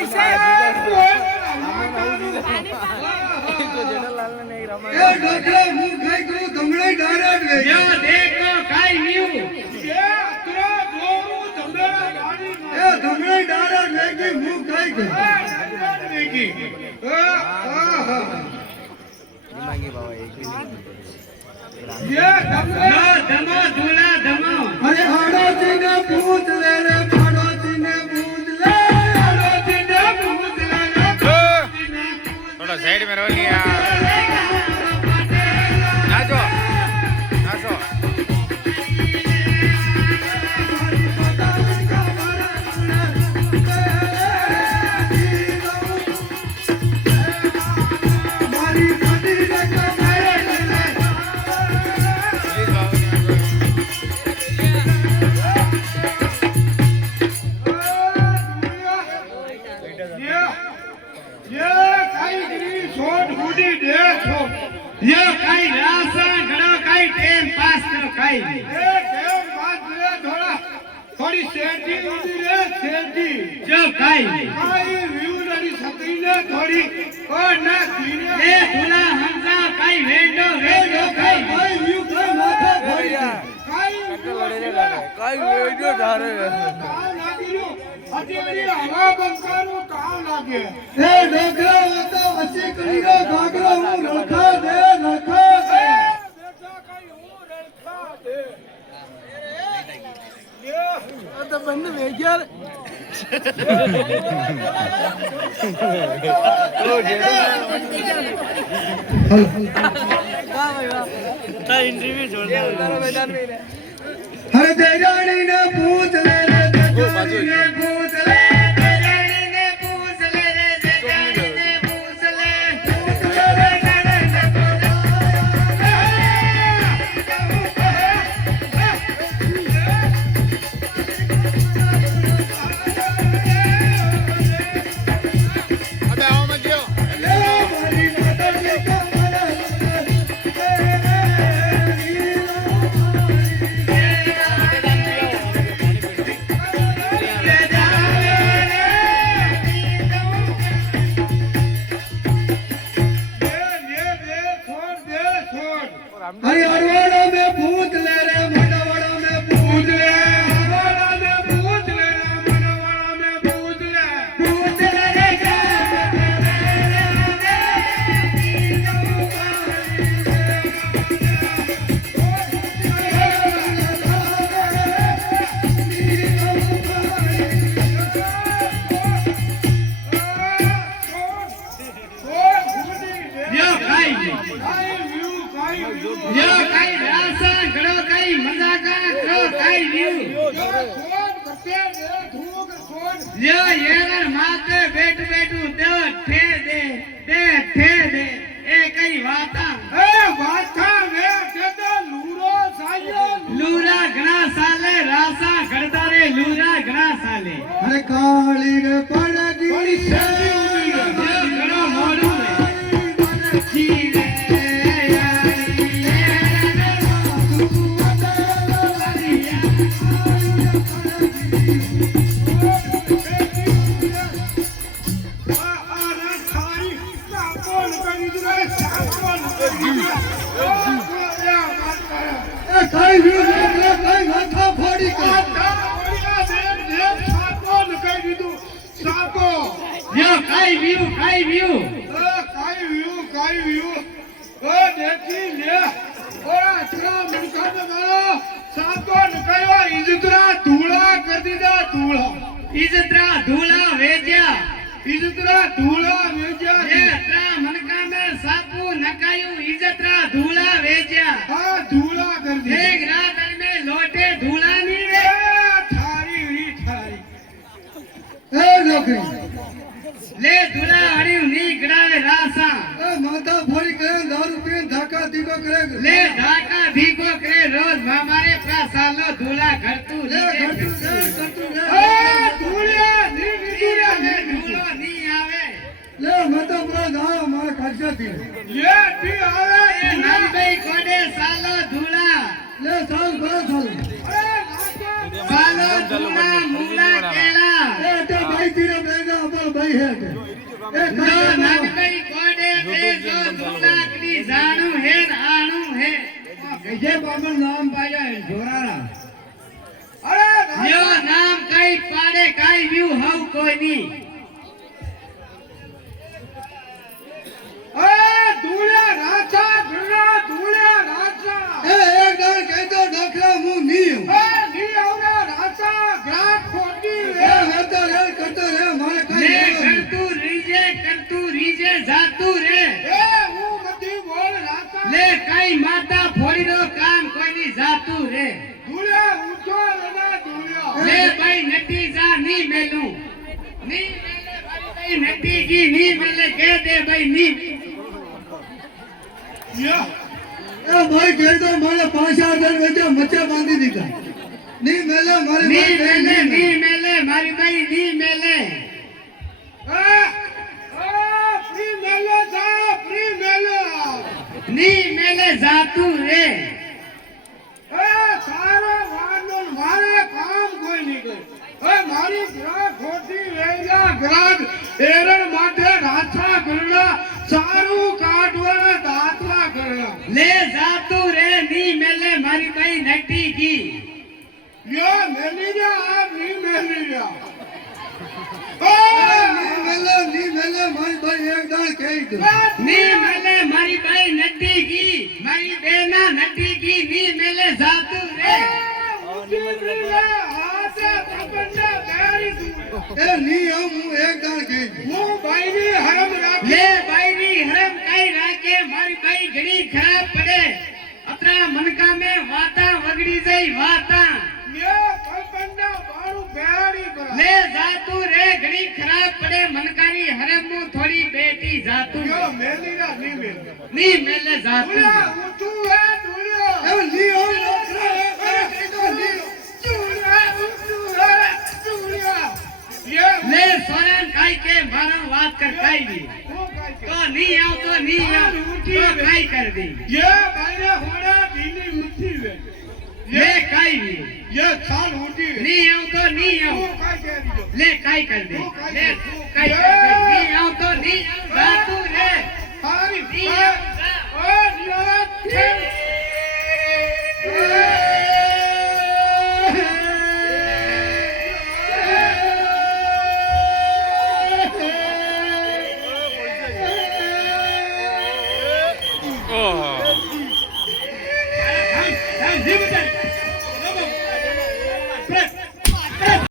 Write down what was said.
पैसे देखो खाई न्यू दमो दूल्हा दमो अरे हाड़ोजी ने पूछ ले रे हाड़ोजी ने पूछ ले हाड़ोजी ने पूछ ले थोड़ा साइड में रहो यार नाचो नाचो ये काई रासा घड़ा काई टाइम पास करो काई ए टाइम पास रे थोड़ा थोड़ी सेठी उदी रे सेठी जो काई काई व्यू री छतरी ने थोड़ी ओ ना सीने ए दूल्हा हमसा काई वेंडो वेंडो काई काई व्यू काई माथा फोड़ी काई वीडियो धारे काल लागी रो अतिरी हवा बंकारू काल लागे ए डोकरा वो तो अच्छी करी रो घाघरा हूं रखा दे रखा दे बेटा काई हूं रखा दे ये तो बंद में गया इंटरव्यू छोड़ दे हर देरानी ने पूछ ले रे देरानी ने पूछ ले देरानी ने पूछ ले रे देरानी ने पूछ ले पूछ ले रे देरानी ने अबे आओ मत जियो ले हमारी माता जी का माला अरे अरवाड़ा में पूछ ले रे मनवाड़ा में पूछ ले अरवाड़ा में पूछ ले रे मनवाड़ा में पूछ ले रे यो काई यो काई रासा घड़ो काई मजाका करो काई न्यू यो येगर माते बैठ बैठू दे ठे दे दे ठे दे ए कई वाता लूरा घना साले रासा घड़दा रे लूरा घना साले अरे काली रे पड़गी यो घड़ो मोड़ू जी रे काई भी काई माथा फोड़ी का यो काई व्यू काई व्यू काई व्यू ओ देखी ले ओरा इतना मुनका में मारो साको नकायो इजतरा धूला कर दीदा धूला इजतरा धूला वेजा इजतरा धूला वेजा ये त्रा मनका में सापू नकायू इजतरा धूला वेजा हां धूला कर दी एक रात में लोटे धूला नी रे थारी री थारी ए नौकरी ले धूला हड़ी नी गड़ावे रासा ए माथा फोड़ी करे दारू पीन धाका दीको करे ले धाका धीको करे रोज हमारे का सालो धूला घर तू ले नीचे घटू रे ए धूलिया नी नीरा ले धूलो नी आवे ले मत पूरा गांव मार खर्चा दी ये भी आवे ये नंबे कोडे सालो धूला ले साल बड़ा साल सालो धूला मुला केला ए तो भाई तेरा बेगा पर भाई જો નાગકઈ કોડે બેસો દુલાકડી જાણું હે ને આણું હે કઈજે બાબા નામ પાડ્યા જોરાના જો નામ કઈ પાડે કઈ વ્યુ હવ કોઈ ની ધૂળ્યા રાજા ધૂળ્યા રાજા એક દાણ કહેતો ડખરા હું નહીં નહીં આવના રાજા ગ્રાટ ખોટી રે કરતો રે મારે લે કઈ કરતું રીજે જાતું રે હું બધી બોલ રાજા લે કઈ માતા ફોડી નો કામ કોઈ ની જાતું રે ધૂળ્યા ઊંચો લડા ધૂળ્યા લે ભાઈ નટી જા ની મેલું ની મેલે ભાઈ નટી કી ની મેલે કે દે ભાઈ ની એ ભાઈ કહેતો મારે 5000 વેચે મચે બાંધી દીધા ની મેલે મારી ની મેલે મારી ભાઈ ની મેલે ફ્રી મેલે જા ફ્રી મેલે ની મેલે જાતું રે સારો વાંધો મારે કામ કોઈ નહીં કર્યું મારી ગ્રાહક ખોટી વેલા ગ્રાહક એરણ માટે રાછા ગરડા સારું કાઢવાના દાંતલા ગરડા લે જાતું રે ની મેલે મારી ભાઈ નટી કી યો મેલી જા આ ની મેલી જા ની મેલે મારી ભાઈ એક દાણ કહી દો ની મેલે મારી ભાઈ નટી કી મારી બેના નટી કી ની મેલે જાતું રે એ ની હું એક દાણ કહી દઉં હું ભાઈ ની હરમ રાખી લે ભાઈ ની હરમ કઈ રાખે મારી ભાઈ ઘણી ખરાબ પડે અતરા મનકા મે વાતા વગડી જઈ વાતા લે જાતું રે ઘણી ખરાબ પડે મનકાની હરમ નું થોડી બેટી જાતું ની મેલે જાતું લે સોરેન કાઈ કે મારા વાત કર કાઈ ની તો ની આવતો ની આવ તો કાઈ કર દી લે કાઈ ની ની આવતો ની આવ લે કાઈ કર દે લે તું કાઈ કર દે ની આવતો ની આવ જાતું રે ની આવ ઓહો